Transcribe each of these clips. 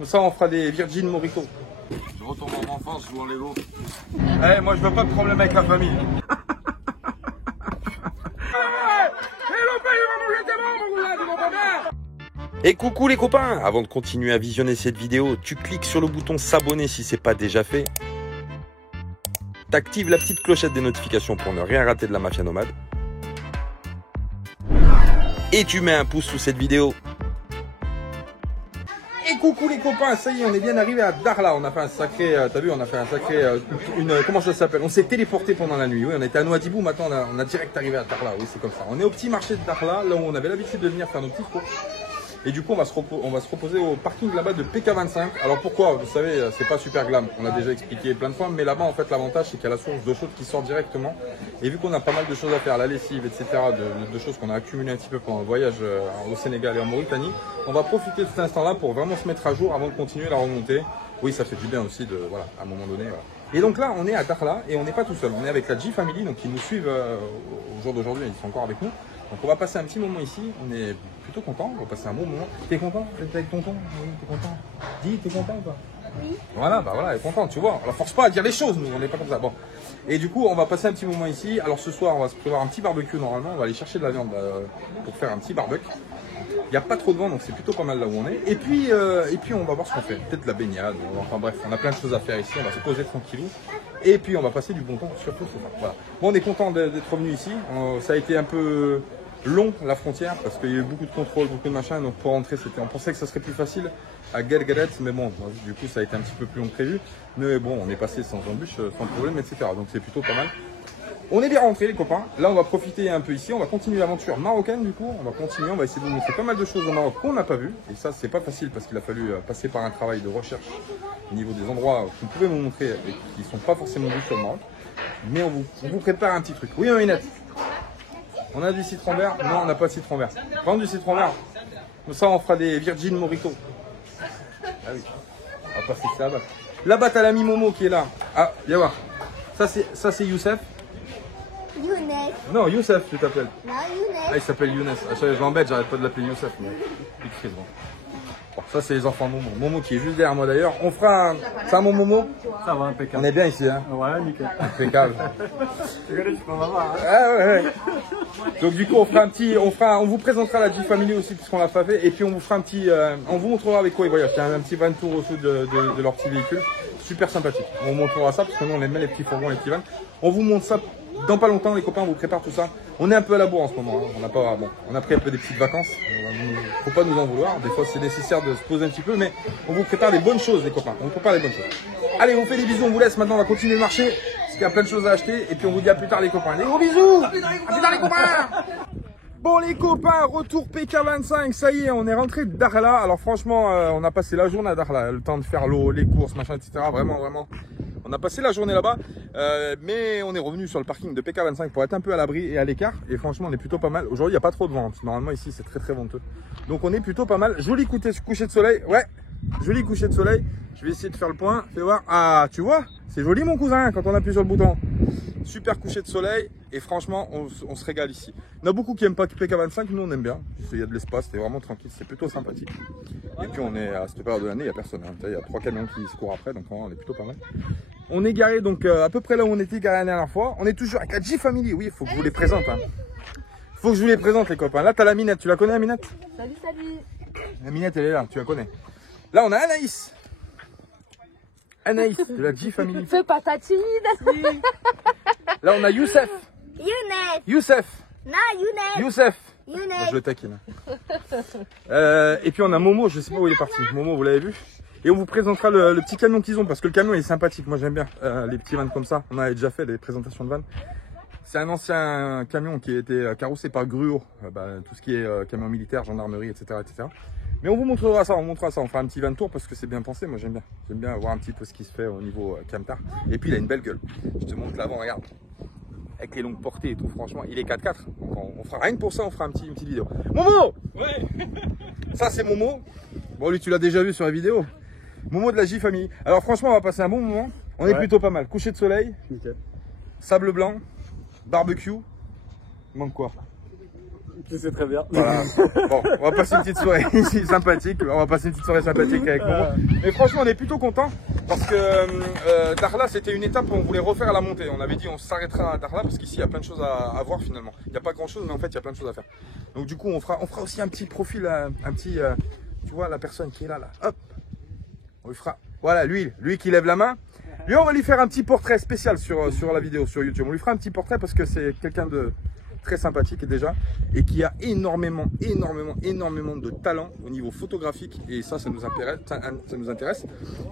Comme ça, on fera des Virgin Morito. Je retombe en enfance, je vois les autres. Eh, moi, je veux pas de problème avec la famille. Et coucou les copains! Avant de continuer à visionner cette vidéo, tu cliques sur le bouton s'abonner si c'est pas déjà fait. T'actives la petite clochette des notifications pour ne rien rater de la mafia nomade. Et tu mets un pouce sous cette vidéo. Et coucou les copains, ça y est, on est bien arrivé à Dakhla. On a fait un sacré, t'as vu, on a fait un sacré, comment ça s'appelle? On s'est téléporté pendant la nuit. Oui, on était à Nouadhibou, maintenant on a direct arrivé à Dakhla. Oui, c'est comme ça. On est au petit marché de Dakhla, là où on avait l'habitude de venir faire nos petites courses. Et du coup, on va se reposer au parking là-bas de PK25. Alors pourquoi? Vous savez, c'est pas super glam. On l'a déjà expliqué plein de fois. Mais là-bas, en fait, l'avantage, c'est qu'il y a la source d'eau chaude qui sort directement. Et vu qu'on a pas mal de choses à faire, la lessive, etc., de choses qu'on a accumulées un petit peu pendant le voyage au Sénégal et en Mauritanie, on va profiter de cet instant-là pour vraiment se mettre à jour avant de continuer la remontée. Oui, ça fait du bien aussi de, voilà, à un moment donné. Voilà. Et donc là, on est à Dakhla et on n'est pas tout seul. On est avec la G-Family, donc ils nous suivent au jour d'aujourd'hui. Ils sont encore avec nous. Donc on va passer un petit moment ici, on est plutôt content, on va passer un bon moment. T'es content d'être avec tonton? Oui, t'es content. Dis, t'es content ou pas? Oui. Voilà, bah voilà, elle est contente, tu vois. On la force pas à dire les choses, nous, on n'est pas comme ça. Bon. Et du coup, on va passer un petit moment ici. Alors ce soir, on va se prévoir un petit barbecue normalement. On va aller chercher de la viande pour faire un petit barbecue. Il n'y a pas trop de vent, donc c'est plutôt pas mal là où on est. Et puis on va voir ce qu'on fait. Peut-être de la baignade, enfin bref, on a plein de choses à faire ici. On va se poser tranquillou. Et puis on va passer du bon temps, surtout c'est ça. Voilà. Bon, on est content d'être revenu ici. Ça a été un peu long la frontière parce qu'il y a eu beaucoup de contrôles, beaucoup de machin, donc pour rentrer on pensait que ça serait plus facile à Guelguelet, mais bon, du coup ça a été un petit peu plus long que prévu, mais bon, on est passé sans embûche, sans problème, etc. Donc c'est plutôt pas mal. On est bien rentrés les copains, là on va profiter un peu ici, on va continuer l'aventure marocaine du coup, on va continuer, on va essayer de vous montrer pas mal de choses au Maroc qu'on n'a pas vu, et ça c'est pas facile parce qu'il a fallu passer par un travail de recherche au niveau des endroits qu'on pouvait vous montrer et qui sont pas forcément vus sur le Maroc, mais on vous prépare un petit truc. Oui Maminette? On a du citron vert? Non, on n'a pas de citron vert. Prendre du citron vert. Comme ça, on fera des Virgin Morito. Ah oui. On va passer ça là-bas. Là-bas, t'as l'ami Momo qui est là. Ah, viens voir. Ça, c'est Youssef. Younes. Non, Youssef, tu t'appelles. Non, Younes. Ah, il s'appelle Younes. Ah, je l'embête, j'arrête pas de l'appeler Youssef. Mais il crie, bon. Bon, ça, c'est les enfants de Momo. Momo qui est juste derrière moi d'ailleurs. On fera un... Ça, mon Momo? Ça va, impeccable. On est bien ici, hein? Ouais, nickel. Impeccable. Tu connais, tu peux m'avoir, hein? Ah ouais. Donc du coup on vous présentera la G-Family aussi puisqu'on l'a pas fait et puis on vous fera un petit, on vous montrera avec quoi ils voyagent. Il y a un petit van tour au-dessus de leur petit véhicule, super sympathique. On vous montrera ça parce que nous on aime bien les petits fourgons, les petits vans. On vous montre ça dans pas longtemps les copains, on vous prépare tout ça. On est un peu à la bourre en ce moment, hein. On a pris un peu des petites vacances, faut pas nous en vouloir, des fois c'est nécessaire de se poser un petit peu mais on vous prépare des bonnes choses les copains, on vous prépare des bonnes choses. Allez, on fait des bisous, on vous laisse maintenant, on va continuer le marché parce qu'il y a plein de choses à acheter et puis on vous dit à plus tard les copains. Des gros bisous. À plus tard les copains. Bon les copains, retour PK25, ça y est, on est rentré de Dakhla. Alors franchement, on a passé la journée à Dakhla, le temps de faire l'eau, les courses, machin, etc. Vraiment, on a passé la journée là-bas, mais on est revenu sur le parking de PK25 pour être un peu à l'abri et à l'écart. Et franchement, on est plutôt pas mal. Aujourd'hui, il n'y a pas trop de vent. Normalement, ici, c'est très venteux. Donc on est plutôt pas mal. Joli coucher de soleil, ouais, joli coucher de soleil. Je vais essayer de faire le point, fais voir. Ah, tu vois, c'est joli mon cousin quand on appuie sur le bouton. Super coucher de soleil et franchement on se régale ici. Il y en a beaucoup qui n'aiment pas PK25, nous on aime bien. Il y a de l'espace, c'est vraiment tranquille, c'est plutôt sympathique. Et puis on est à cette période de l'année, il n'y a personne. Hein. Il y a 3 camions qui se courent après, donc on est plutôt pas mal. On est garé donc à peu près là où on était garé la dernière fois. On est toujours avec la G-Family, oui, il faut que je vous les présente. Hein. Faut que je vous les présente les copains. Là t'as la Minette, tu la connais la Minette? Salut, salut. La Minette elle est là, tu la connais. Là on a Anaïs. Anaïs de la G-Family. Fais pas ta timide. Là on a Youssef. Younes. Youssef. Non, Younes. Youssef. Younes. Moi, je le taquine. Et puis on a Momo, je sais pas où il est parti. Momo, vous l'avez vu? Et on vous présentera le petit camion qu'ils ont parce que le camion est sympathique. Moi j'aime bien les petits vannes comme ça. On avait déjà fait des présentations de vannes. C'est un ancien camion qui a été carrossé par Gruau, tout ce qui est camion militaire, gendarmerie, etc., etc. Mais on vous montrera ça, on fera un petit van tour parce que c'est bien pensé, moi j'aime bien voir un petit peu ce qui se fait au niveau camtar. Et puis il a une belle gueule. Je te montre l'avant, regarde. Avec les longues portées et tout, franchement, il est 4x4. Donc on fera rien que pour ça, on fera une petite vidéo. Momo! Ouais. Ça c'est Momo. Bon lui tu l'as déjà vu sur la vidéo. Momo de la G-Family. Alors franchement on va passer un bon moment. On est plutôt pas mal. Coucher de soleil, Nickel. sable blanc, barbecue. Il manque quoi? Tu sais très bien. Voilà. Bon, on va passer une petite soirée ici sympathique. On va passer une petite soirée sympathique avec Momo. Et franchement, on est plutôt content parce que Dakhla, c'était une étape où on voulait refaire la montée. On avait dit on s'arrêtera à Dakhla parce qu'ici il y a plein de choses à voir finalement. Il n'y a pas grand chose, mais en fait il y a plein de choses à faire. Donc du coup, on fera aussi un petit profil, un petit, tu vois, la personne qui est là, hop, on lui fera. Voilà, lui qui lève la main. Lui, on va lui faire un petit portrait spécial sur la vidéo sur YouTube. On lui fera un petit portrait parce que c'est quelqu'un de très sympathique déjà et qui a énormément de talent au niveau photographique, et ça nous intéresse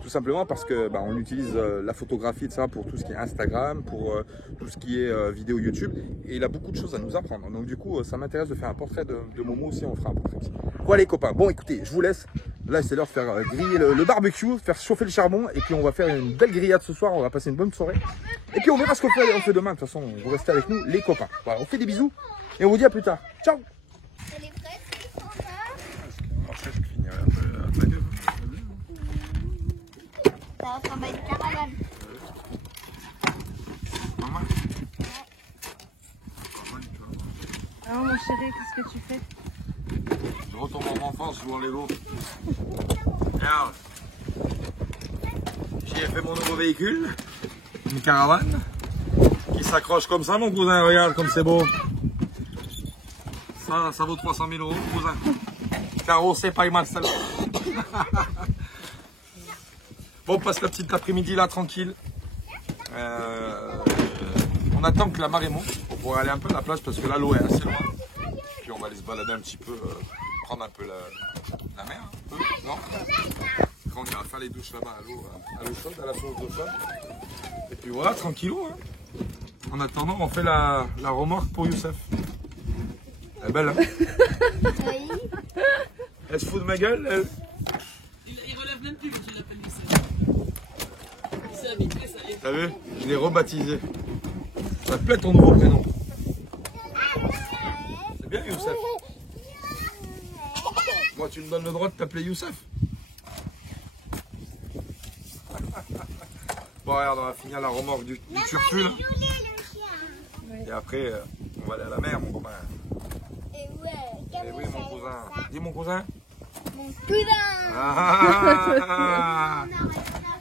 tout simplement parce que on utilise la photographie de ça pour tout ce qui est Instagram, pour tout ce qui est vidéo YouTube, et il a beaucoup de choses à nous apprendre. Donc du coup ça m'intéresse de faire un portrait de Momo aussi. On fera un portrait aussi. Voilà les copains, bon écoutez, je vous laisse. Là c'est l'heure de faire griller le barbecue, faire chauffer le charbon, et puis on va faire une belle grillade ce soir. On va passer une bonne soirée et puis on verra ce qu'on fait demain. De toute façon vous restez avec nous les copains. Voilà, on fait des bisous et on vous dit à plus tard. Ciao. Ça va être caravane. Ah mon chéri, qu'est-ce que tu fais? Je retourne en enfance, je vois les autres. Regarde. J'ai fait mon nouveau véhicule, une caravane, qui s'accroche comme ça, mon cousin. Regarde comme c'est beau. Ça vaut 300 000 €, cousin. Carrossé par Marcel. Bon, on passe la petite après-midi là, tranquille. On attend que la marée monte pour pouvoir aller un peu à la plage parce que là, l'eau est assez loin. Puis on va aller se balader un petit peu, prendre un peu la mer. Un peu, non? Après, on ira faire les douches là-bas à l'eau chaude, à la source d'eau chaude. Et puis voilà, tranquillou. Hein. En attendant, on fait la remorque pour Youssef. Elle est belle, hein? Oui. Elle se fout de ma gueule, elle. Il relève même plus quand il l'appelle Youssef. Il s'est habitué, ça y est. T'as vu? Je l'ai rebaptisé. Ça te plaît ton nouveau prénom? C'est bien Youssef. Moi tu me donnes le droit de t'appeler Youssef. Bon regarde, on va finir la remorque du turfu là. Et après on va aller à la mer mon copain. Eh oui mon cousin. Dis mon cousin. Mon cousin. Ah,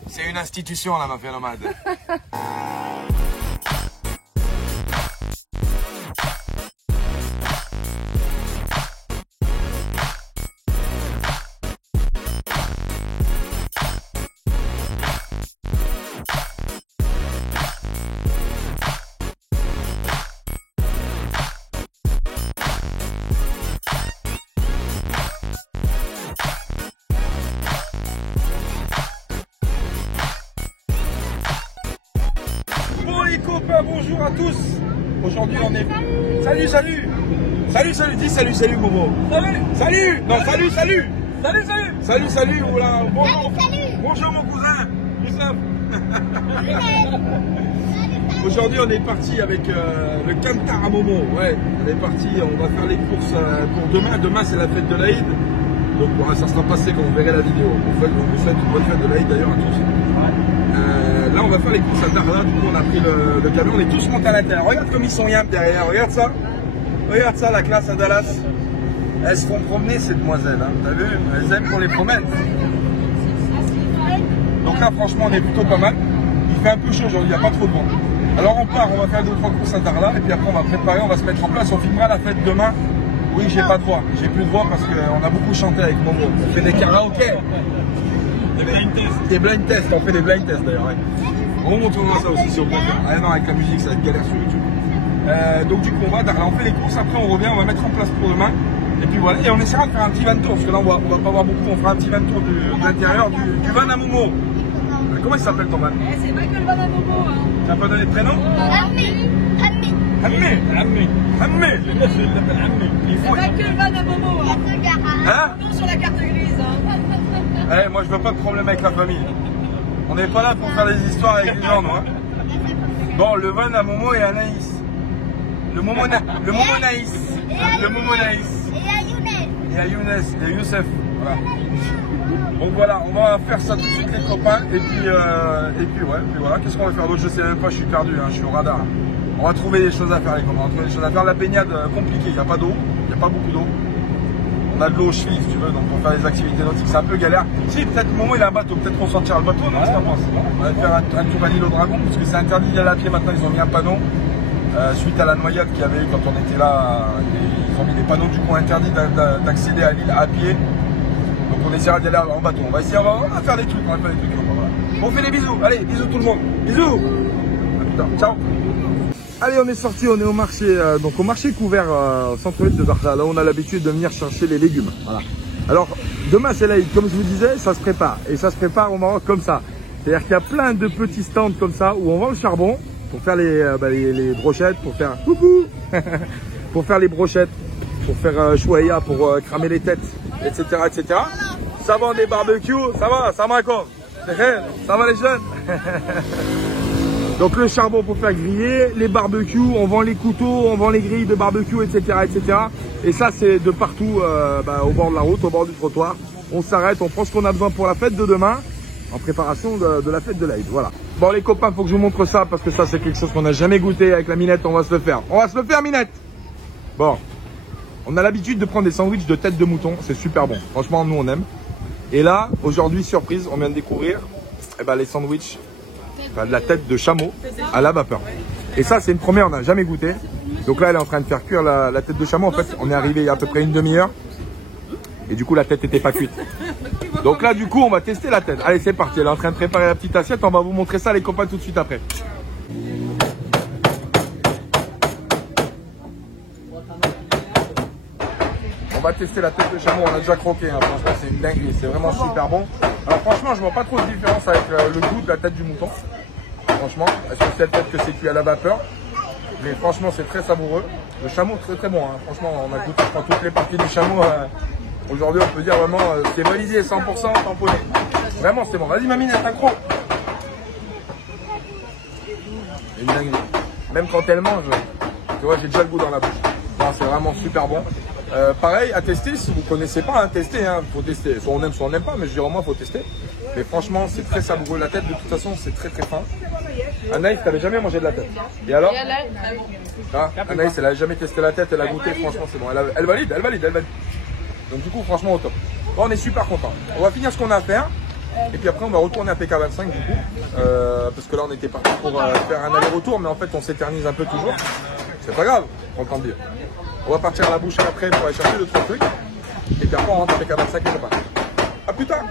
c'est une institution la mafia nomade. Bonjour à tous. Aujourd'hui on est. Salut. Dis salut Momo. Salut. Non salut. Salut. Voilà. Bonjour. Bonjour mon cousin. Youssef. Aujourd'hui on est parti avec le Kantar à Momo. Ouais. On est parti. On va faire les courses pour demain. Demain c'est la fête de l'Aïd. Donc voilà, ça sera passé quand vous verrez la vidéo. On vous souhaite une bonne fête de l'Aïd d'ailleurs à tous. Là on va faire les courses à Dakhla, du coup on a pris le camion, on est tous montés à l'intérieur. Regarde comme ils sont yam derrière, regarde ça la classe à Dallas. Elles se font promener ces demoiselles, hein. T'as vu? Elles aiment qu'on les promène. Donc là franchement on est plutôt pas mal. Il fait un peu chaud aujourd'hui, il n'y a pas trop de vent. Alors on part, on va faire 2-3 courses à Dakhla et puis après on va préparer, on va se mettre en place, on filmera la fête demain. Oui, j'ai pas de voix, j'ai plus de voix parce qu'on a beaucoup chanté avec Momo. On fait des karaokés. Des blind tests, on fait des blind tests d'ailleurs. Ouais. On vous montrera ça aussi si on peut faire. Ah non, avec la musique ça va être galère sur YouTube. Donc du coup on va Dakhla, on fait les courses, après on revient, on va mettre en place pour demain. Et puis voilà, et on essaiera de faire un petit van tour, parce que là on va pas voir beaucoup, on fera un petit van tour de l'intérieur du van à Momo. Comment il s'appelle ton van? C'est pas que le van à Momo. Hein. Tu n'as pas donné de prénom? Hammi. Il faut... C'est pas que le van à Momo. Hein? Non, sur la carte grise. Hein. Eh, moi je veux pas de problème avec la famille. On n'est pas là pour faire des histoires avec les gens, non hein. Bon, le van à Momo et Anaïs. Le Momo Naïs. Le Momo Naïs. Et à Younes. Et à Youssef. Voilà. Donc voilà, on va faire ça tout de suite les copains. Et puis voilà, qu'est-ce qu'on va faire d'autre? Je sais même pas, je suis perdu, hein, je suis au radar. On va trouver des choses à faire, les copains. On va trouver des choses à faire. La baignade compliquée, il n'y a pas d'eau, il n'y a pas beaucoup d'eau. On a de l'eau aux chevilles, si tu veux, donc pour faire des activités nautiques, c'est un peu galère. Si, peut-être Momo il a un bateau, peut-être qu'on sortira le bateau, non, qu'est-ce que t'en penses? On va faire un tour à l'île au Dragon, parce que c'est interdit d'y aller à pied maintenant, ils ont mis un panneau. Suite à la noyade qu'il y avait eu quand on était là, ils ont mis des panneaux du coup interdits d'accéder à l'île à pied. Donc on essaiera d'y aller en bateau. On va essayer, on va faire des trucs, voilà. Bon, on fait des bisous, allez, bisous tout le monde, bisous. À plus tard, ciao. Allez, on est sorti, on est au marché, donc au marché couvert au centre-ville de Dakhla. Là, on a l'habitude de venir chercher les légumes. Voilà. Alors, demain c'est l'Aïd, comme je vous disais, ça se prépare. Et ça se prépare au Maroc comme ça. C'est-à-dire qu'il y a plein de petits stands comme ça où on vend le charbon pour faire les brochettes, pour faire coucou, pour faire les brochettes, pour faire chouaïa, pour cramer les têtes, etc., etc. Ça vend des barbecues, ça va, ça me raconte. Ça va les jeunes. Donc le charbon pour faire griller, les barbecues, on vend les couteaux, on vend les grilles de barbecue, etc., etc. Et ça c'est de partout, au bord de la route, au bord du trottoir. On s'arrête, on prend ce qu'on a besoin pour la fête de demain, en préparation de la fête de l'Aïd. Voilà. Bon les copains, faut que je vous montre ça parce que ça c'est quelque chose qu'on n'a jamais goûté avec la Minette. On va se le faire. On va se le faire, Minette. Bon, on a l'habitude de prendre des sandwichs de tête de mouton, c'est super bon. Franchement, nous on aime. Et là, aujourd'hui, surprise, on vient de découvrir les sandwichs. De la tête de chameau à la vapeur. Et ça, c'est une première, on n'a jamais goûté. Donc là, elle est en train de faire cuire la tête de chameau. En fait, on est arrivé il y a à peu près une demi-heure. Et du coup, la tête n'était pas cuite. Donc là, du coup, on va tester la tête. Allez, c'est parti. Elle est en train de préparer la petite assiette. On va vous montrer ça, les copains, tout de suite après. On va tester la tête de chameau. On a déjà croqué. Hein. Franchement, c'est une dinguerie. C'est vraiment super bon. Alors franchement, je vois pas trop de différence avec le goût de la tête du mouton. Franchement, est-ce que c'est peut-être que c'est cuit à la vapeur? Mais franchement, c'est très savoureux. Le chameau, très très bon. Hein. Franchement, on a goûté toutes les parties du chameau. Aujourd'hui, on peut dire vraiment, c'est validé 100% tamponné. Vraiment, c'est bon. Vas-y, Maminette, accro. Une dinguerie. Même quand elle mange, tu vois, j'ai déjà le goût dans la bouche. C'est vraiment super bon. Pareil, à tester, si vous ne connaissez pas, hein, tester, hein, faut tester. Soit on n'aime pas, mais je dirais au moins, il faut tester. Mais franchement, c'est très savoureux. La tête, de toute façon, c'est très très fin. Anaïs, tu n'avais jamais mangé de la tête. Et alors Anaïs, elle n'a jamais testé la tête, elle a goûté, franchement, c'est bon. Elle valide. Donc du coup, franchement, au top. Bon, on est super content. On va finir ce qu'on a à faire. Et puis après, on va retourner à PK25 du coup. Parce que là, on était parti pour faire un aller-retour, mais en fait, on s'éternise un peu toujours. C'est pas grave, on tente bien. On va partir à la bouche après pour aller chercher d'autres trucs. Et puis après, on rentre à PK25 et c'est parti. A plus tard.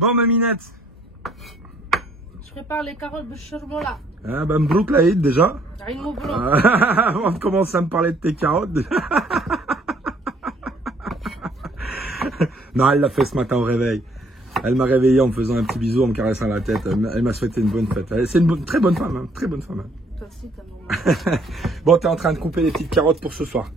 Bon, Maminette. Je prépare les carottes de chocolat. Ah, bah, Mbrouk l'Aïd déjà. Avant de commencer à me parler de tes carottes. Non, elle l'a fait ce matin au réveil. Elle m'a réveillé en me faisant un petit bisou, en me caressant la tête. Elle m'a souhaité une bonne fête. C'est une très bonne femme, hein. Très bonne femme. Hein. toi aussi, t'as normal. Bon, t'es en train de couper les petites carottes pour ce soir.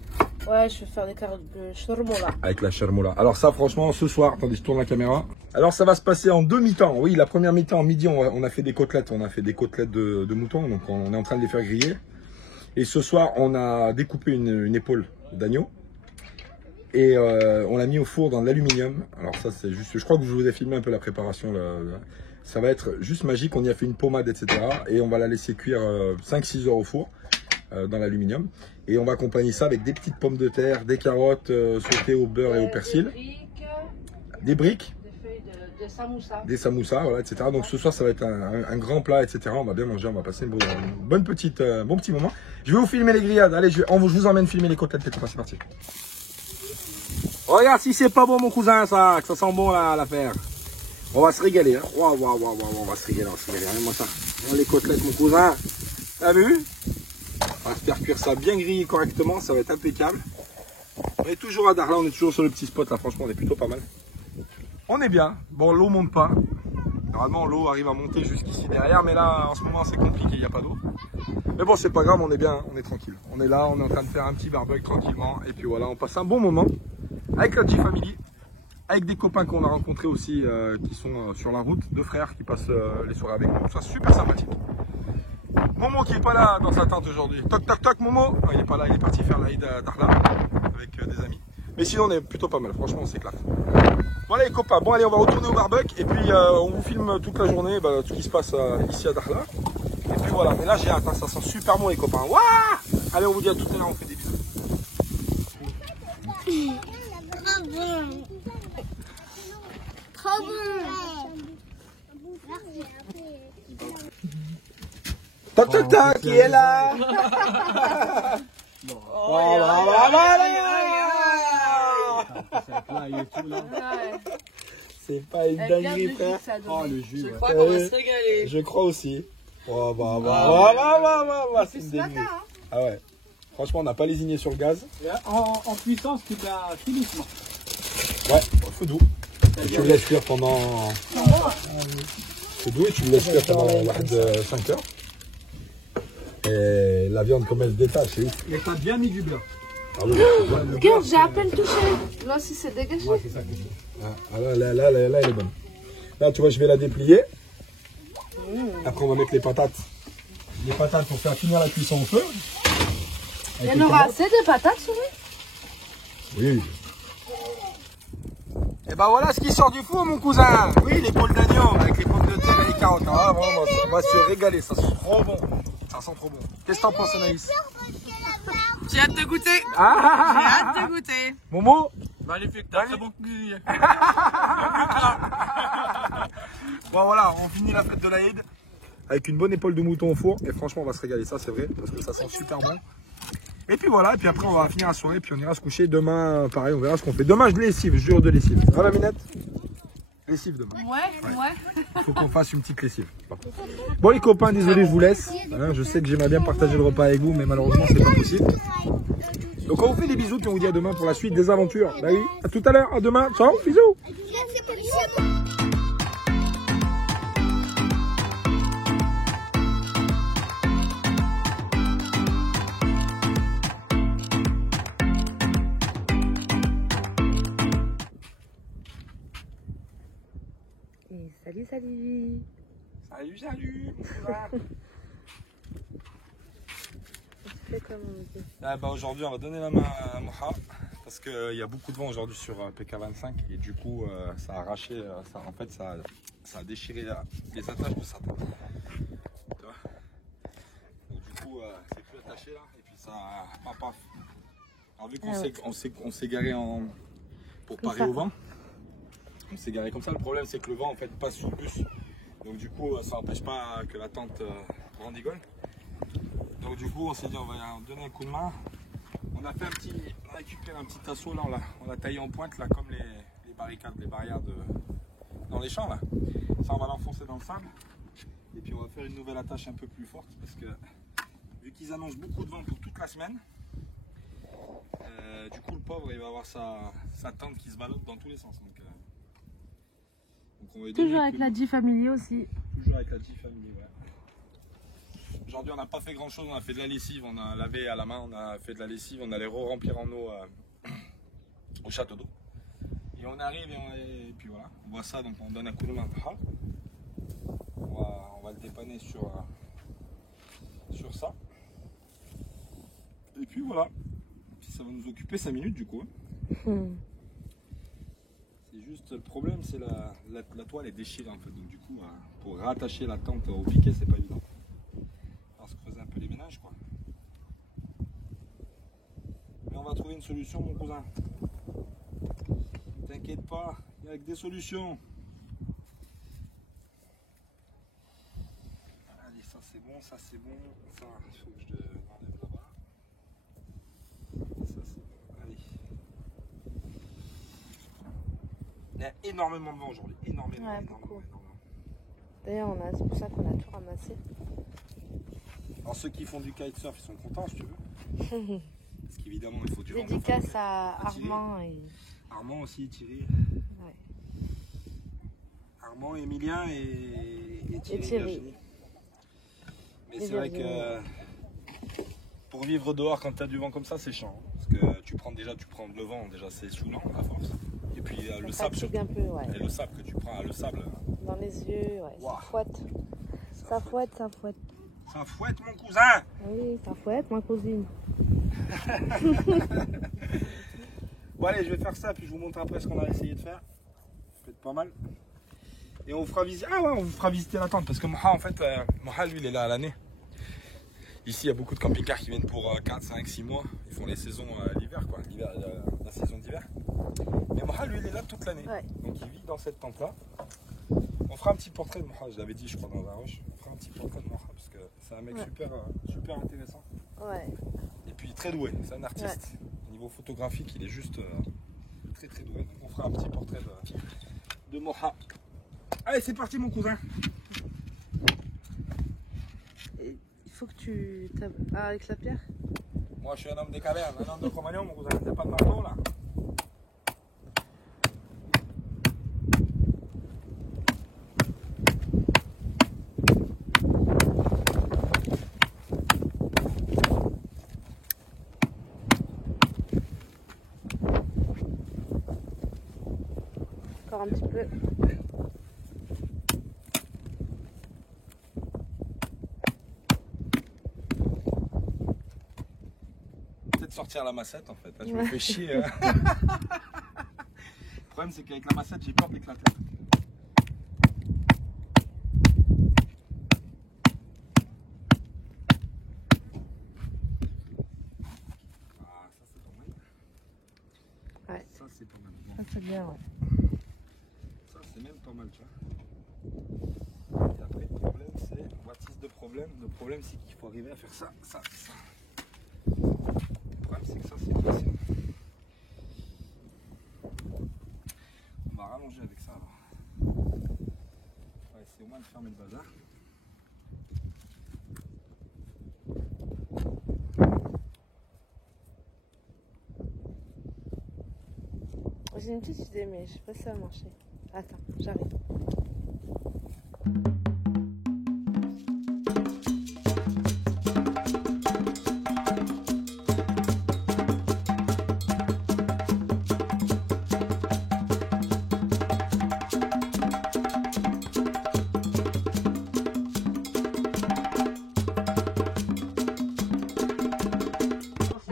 Ouais, je vais faire des carottes de shormola. Avec la charmoula. Alors ça, franchement, ce soir, attendez, je tourne la caméra. Alors ça va se passer en deux mi-temps. Oui, la première mi-temps, en midi, on a fait des côtelettes. On a fait des côtelettes de mouton, donc on est en train de les faire griller. Et ce soir, on a découpé une épaule d'agneau. Et on l'a mis au four dans de l'aluminium. Alors ça, c'est juste, je crois que je vous ai filmé un peu la préparation. Ça va être juste magique. On y a fait une pommade, etc. Et on va la laisser cuire 5-6 heures au four dans l'aluminium. Et on va accompagner ça avec des petites pommes de terre, des carottes sautées au beurre et au persil. Des briques. Des feuilles de samoussa. Des samoussas, voilà, etc. Donc ce soir, ça va être un grand plat, etc. On va bien manger, on va passer bon petit moment. Je vais vous filmer les grillades. Allez, je vous emmène filmer les côtelettes. C'est parti. Regarde si c'est pas bon, mon cousin, ça, que ça sent bon l'affaire. On va se régaler. Hein. Waouh, on va se régaler, Regarde-moi ça. Regarde les côtelettes, mon cousin. T'as vu? On va faire cuire ça bien grillé correctement, ça va être impeccable. On est toujours à Dakhla, on est toujours sur le petit spot là, franchement on est plutôt pas mal. On est bien, bon l'eau monte pas. Normalement l'eau arrive à monter jusqu'ici derrière, mais là en ce moment c'est compliqué, il n'y a pas d'eau. Mais bon c'est pas grave, on est bien, on est tranquille. On est là, on est en train de faire un petit barbecue tranquillement. Et puis voilà, on passe un bon moment avec la G-Family. Avec des copains qu'on a rencontrés aussi qui sont sur la route, deux frères qui passent les soirées avec nous, ça super sympathique. Momo qui est pas là dans sa tente aujourd'hui. Toc toc toc Momo. Non, il est pas là, il est parti faire l'Aïd à Dakhla avec des amis. Mais sinon on est plutôt pas mal, franchement on s'éclate. Bon allez les copains, bon allez on va retourner au barbecue et puis on vous filme toute la journée tout ce qui se passe ici à Dakhla. Et puis voilà, mais là j'ai hâte, ça sent super bon les copains. Waouh, allez on vous dit à tout à l'heure, on fait des bisous. Trop bon. Trop bon. Toc toc toc, qui est là? C'est pas une dinguerie frère. Oh, le jus. Je crois qu'on va se régaler. Je crois aussi. C'est une dinguerie. Ah ouais. Franchement, on n'a pas lésiné sur le gaz. En puissance, tu l'as tout doucement. Ouais, feu doux. Et tu le laisses cuire pendant. Feu doux et tu le laisses cuire pendant 5 heures. Et la viande, comme elle se détache, c'est ouf. Et t'as bien mis du beurre. Ah oui, Regarde, j'ai à peine touché. Là, si c'est dégagé. ouais, c'est ça. Ah, là, elle est bonne. Là, tu vois, je vais la déplier. Après, on va mettre les patates. Les patates pour faire finir la cuisson au feu. Il y en aura assez de patates, souris? Oui. Et ben voilà ce qui sort du four, mon cousin. Oui, les boules d'oignon avec les pommes de terre et les carottes. Ah, vraiment, on va se régaler. Ça sent trop bon. Ça sent trop bon. Qu'est-ce que t'en penses, Anaïs? J'ai hâte de goûter. J'ai Ah, hâte de goûter. Momo? Magnifique, t'as très bon cuisinier. Bon, voilà, on finit la fête de l'Aïd avec une bonne épaule de mouton au four. Et franchement, on va se régaler. Ça, c'est vrai, parce que ça sent super bon. Et puis voilà, et puis après, on va finir la soirée. Puis on ira se coucher. Demain, pareil, on verra ce qu'on fait. Demain, je lessive, je jure de lessive. Voilà, Minette? Lessive demain. Ouais. Il faut qu'on fasse une petite lessive. Bon les copains, désolé je vous laisse. Hein, je sais que j'aimerais bien partager le repas avec vous, mais malheureusement c'est pas possible. Donc on vous fait des bisous puis on vous dit à demain pour la suite des aventures. Bah oui, à tout à l'heure, à demain, ciao, bisous. Salut, salut. Salut. Tu fais comment? Ah bah aujourd'hui on va donner la main à Moha parce qu'il y a beaucoup de vent aujourd'hui sur PK25 et du coup ça a arraché, ça a déchiré les attaches de sa tente. Tu vois. Donc du coup c'est plus attaché là et puis ça paf. Alors vu qu'on s'est garé pour parer au vent, on s'est garé comme ça. Le problème c'est que le vent en fait passe sous le bus. Donc du coup ça n'empêche pas que la tente rendigole. Donc du coup on s'est dit on va donner un coup de main. On a récupéré un petit assaut là, on l'a taillé en pointe là comme les barricades, les barrières dans les champs là. Ça on va l'enfoncer dans le sable. Et puis on va faire une nouvelle attache un peu plus forte parce que vu qu'ils annoncent beaucoup de vent pour toute la semaine, du coup le pauvre il va avoir sa tente qui se ballotte dans tous les sens. Donc on va Toujours avec la G-Family aussi. Toujours avec la G-Family, ouais. Aujourd'hui, on n'a pas fait grand chose. On a fait de la lessive, on a lavé à la main, on a fait de la lessive, on allait re-remplir en eau au château d'eau. Et on arrive et puis voilà, on voit ça, donc on donne un coup de main. On va le dépanner sur ça. Et puis voilà, puis ça va nous occuper 5 minutes du coup. C'est juste le problème, c'est la toile est déchirée en fait, donc du coup pour rattacher la tente au piquet c'est pas évident. On va se creuser un peu les ménages quoi. Mais on va trouver une solution mon cousin. T'inquiète pas, il y a que des solutions. Allez, ça c'est bon, ça c'est bon. Ça, il faut que je l'enlève là-bas. Ça c'est bon, allez. Il y a énormément de vent aujourd'hui, énormément. Ouais, beaucoup. D'ailleurs, c'est pour ça qu'on a tout ramassé. Alors ceux qui font du kitesurf, ils sont contents si tu veux. Parce qu'évidemment, il faut du vent. Dédicace à Armand et... Armand aussi, Thierry. Ouais. Armand, Emilien et Thierry. Thierry. Mais c'est vrai que pour vivre dehors quand tu as du vent comme ça, c'est chiant. Parce que tu prends le vent, déjà c'est saoulant à force. Et puis le sable surtout. Un peu, ouais. Et le sable que tu prends, le sable. Dans les yeux, ouais, Wow. ça fouette. Ça fouette, ça fouette. Ça fouette mon cousin. Oui, ça fouette, ma cousine. Bon allez, je vais faire ça, puis je vous montre après ce qu'on a essayé de faire. Ça peut être pas mal. Et on fera visiter. Ah ouais, on vous fera visiter la tente parce que Moha en fait, Moha lui il est là à l'année. Ici il y a beaucoup de camping-cars qui viennent pour 4, 5, 6 mois. Ils font les saisons l'hiver quoi, la saison d'hiver. Mais Moha lui il est là toute l'année. Ouais. Donc il vit dans cette tente là. On fera un petit portrait de Moha, je l'avais dit je crois dans un rush. On fera un petit portrait de Moha parce que c'est un mec super intéressant. Ouais. Et puis très doué, c'est un artiste. Ouais. Au niveau photographique, il est juste très doué. Donc on fera un petit portrait de Moha. Allez, c'est parti mon cousin. Et il faut que tu... Ah, avec la pierre? Moi je suis un homme des cavernes, un homme de Cro-Magnon mon cousin. Il n'y a pas de marteau là. Encore un petit peu. Peut-être sortir la massette en fait. Là, je me fais chier. Le problème c'est qu'avec la massette j'ai peur de l'éclater. Ah ça c'est pas mal. Ouais. Ça c'est pas mal. Ça c'est bien, ouais. Ça c'est même pas mal tu vois. Et après le problème c'est, what is the problème? Le problème c'est qu'il faut arriver à faire ça. Le problème c'est que ça c'est facile. On va rallonger avec ça alors. On va essayer au moins de fermer le bazar. J'ai une petite idée, mais je sais pas si ça va marcher. Attends, j'arrive.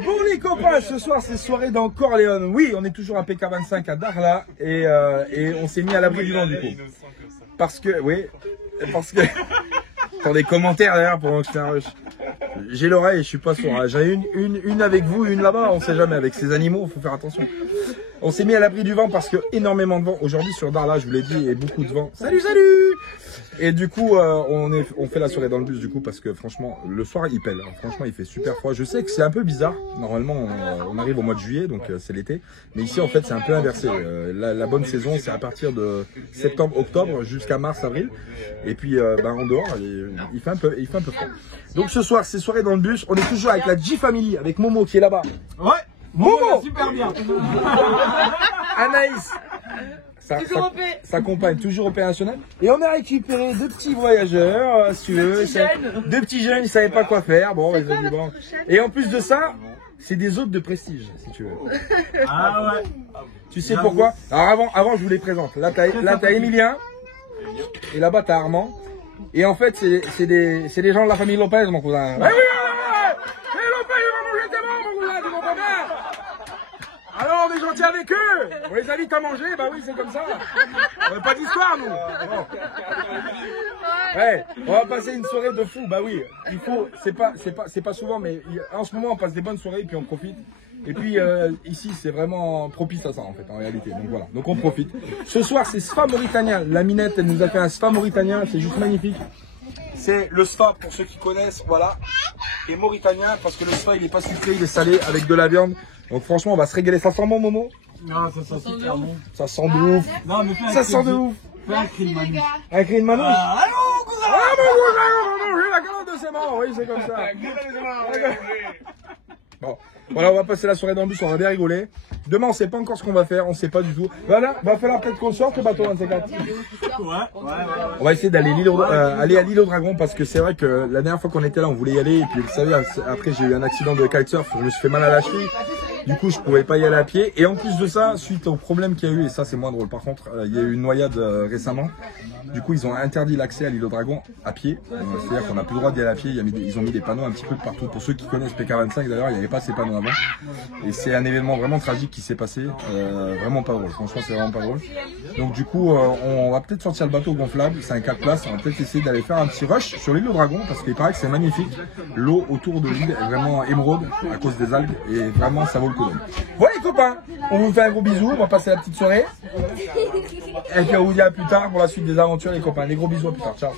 Bon les copains, ce soir c'est soirée dans Corleone. Oui, on est toujours à PK25 à Dakhla et on s'est mis à l'abri du vent du coup. Parce que, pour des commentaires d'ailleurs pendant que je fais un rush. J'ai l'oreille, je suis pas sourd. J'en ai une avec vous, une là-bas, on sait jamais. Avec ces animaux, faut faire attention. On s'est mis à l'abri du vent parce que énormément de vent. Aujourd'hui sur Dakhla, je vous l'ai dit, et beaucoup de vent. Salut, salut! Et du coup, on fait la soirée dans le bus du coup parce que franchement, le soir il pèle. Hein. Franchement, il fait super froid. Je sais que c'est un peu bizarre. Normalement, on arrive au mois de juillet, donc c'est l'été. Mais ici, en fait, c'est un peu inversé. La bonne saison, c'est à partir de septembre, octobre jusqu'à mars, avril. Et puis, en dehors, il fait un peu froid. Donc ce soir, c'est soirée dans le bus. On est toujours avec la G-Family, avec Momo qui est là-bas. Ouais. Momo, Super bien. Anaïs. Toujours au paix. sa compagne, toujours opérationnelle. Et on a récupéré deux petits voyageurs, si tu veux. Deux petits jeunes, ils savaient pas quoi faire. Bon, ils ont dit bon. Et en plus de ça, c'est des hôtes de prestige, si tu veux. Ah ouais. Tu sais pourquoi? Alors avant, je vous les présente. Là, t'as Emilien. Et là-bas, t'as Armand. Et en fait, c'est des gens de la famille Lopez, mon cousin. Eh oui, Lopez, il va manger tes membres, mon cousin, tu comprends pas? Alors, on est gentil avec eux. On les invite à manger, bah oui, c'est comme ça. On n'a pas d'histoire, nous. Bon. Ouais, on va passer une soirée de fou, bah oui. Il faut, c'est pas souvent, mais en ce moment, on passe des bonnes soirées, puis on profite. Et puis ici, c'est vraiment propice à ça en fait, en réalité. Donc voilà, donc on profite. Ce soir, c'est Sfa mauritanien. La Minette, elle nous a fait un Sfa mauritanien, c'est juste magnifique. C'est le Sfa, pour ceux qui connaissent, voilà. Et mauritanien, parce que le Sfa, il est pas sucré, il est salé avec de la viande. Donc franchement, on va se régaler. Ça sent bon, Momo? Non, ça sent super bon. Ça sent de ouf. Non, mais fais un Ça cri sent de ouf. Fais un cri de manouche. Un cri de manouche. Allô, cousin. Ah mon cousin, on va manger la galette de ses morts. Oui, c'est comme ça. Bon, voilà, on va passer la soirée dans le bus, on va bien rigoler. Demain, on sait pas encore ce qu'on va faire, on sait pas du tout. Voilà, va falloir peut-être qu'on sorte le bateau, un de ces quatre. Ouais. On va essayer d'aller aller à l'île aux Dragons parce que c'est vrai que la dernière fois qu'on était là, on voulait y aller. Et puis, vous savez, après, j'ai eu un accident de kitesurf, je me suis fait mal à la cheville. Du coup, je pouvais pas y aller à pied. Et en plus de ça, suite au problème qu'il y a eu, et ça c'est moins drôle par contre, il y a eu une noyade récemment. Du coup, ils ont interdit l'accès à l'île aux Dragons à pied. C'est-à-dire qu'on n'a plus le droit d'y aller à pied. Ils ont mis des panneaux un petit peu partout. Pour ceux qui connaissent PK25 d'ailleurs, il n'y avait pas ces panneaux avant. Et c'est un événement vraiment tragique qui s'est passé. Vraiment pas drôle. Franchement, c'est vraiment pas drôle. Donc du coup, on va peut-être sortir le bateau gonflable. C'est un 4 places. On va peut-être essayer d'aller faire un petit rush sur l'île aux Dragons parce qu'il paraît que c'est magnifique. L'eau autour de l'île est vraiment émeraude à cause des algues. Et vraiment, ça vaut le coup d'œil. Voilà les copains, on vous fait un gros bisou. On va passer la petite soirée. Et puis on vous dit à plus tard pour la suite des aventures les copains. Des gros bisous, à plus tard. Ciao.